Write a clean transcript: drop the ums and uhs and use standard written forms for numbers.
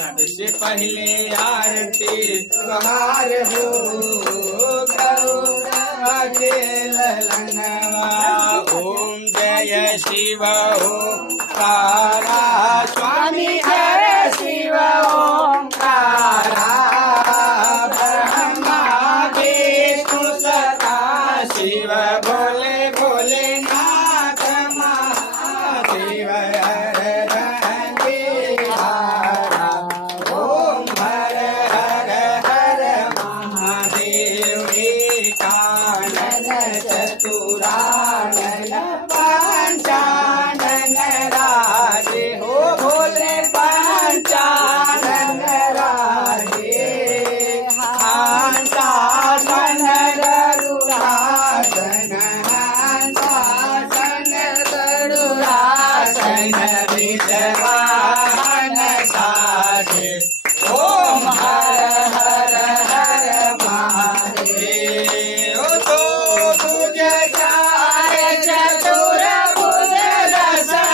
सबसे पहले आरती तुम्हार हो गौरा के ललनवा। ओम जय शिव ओंकारा स्वामी जय शिव ओंकारा। ब्रह्मा विष्णु सदा शिव भोले भोलेनाथ महादेव हर रंगीहारा। ओम हर हर हर महादेव एकानन चतुरानन पंचानन राजे हो भोले पंचानन राजे। हंसासन गरुड़ासन हंसासन गरुड़ासन विजवान साजे।